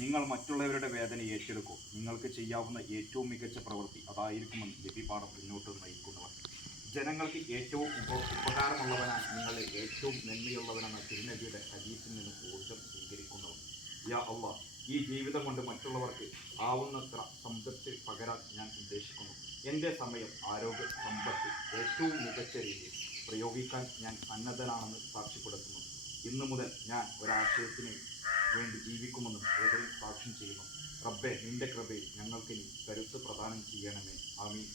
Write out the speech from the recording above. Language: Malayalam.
നിങ്ങൾ മറ്റുള്ളവരുടെ വേദന ഏറ്റെടുക്കൂ. നിങ്ങൾക്ക് ചെയ്യാവുന്ന ഏറ്റവും മികച്ച പ്രവൃത്തി അതായിരിക്കുമെന്ന് ലിപിപാഠം മുന്നോട്ട് നയിക്കുന്നവർ. ജനങ്ങൾക്ക് ഏറ്റവും ഉപ ഉപകാരമുള്ളവനാണ് നിങ്ങളെ ഏറ്റവും നന്മയുള്ളവനെന്ന തിരുനബിയുടെ ഹദീസിൽ നിന്ന് ഊർജം സ്വീകരിക്കുന്നവർ. യാ അള്ളാ ഈ ജീവിതം കൊണ്ട് മറ്റുള്ളവർക്ക് ആവുന്നത്ര സമ്പത്ത് പകരാൻ ഞാൻ ഉദ്ദേശിക്കുന്നു. എന്റെ സമയം ആരോഗ്യ സമ്പത്ത് ഏറ്റവും മികച്ച രീതിയിൽ പ്രയോഗിക്കാൻ ഞാൻ സന്നദ്ധനാണെന്ന് സാക്ഷ്യപ്പെടുത്തുന്നു. ഇന്നു മുതൽ ഞാൻ ഒരാശയത്തിന് വേണ്ടി ജീവിക്കുമെന്നും ഹൃദയം സാക്ഷ്യം ചെയ്യുന്നു റബ്ബെ നിന്റെ കൃപയിൽ ഞങ്ങൾക്ക് ഇനി കരുത്ത് പ്രദാനം ചെയ്യണമേ ആമീൻ.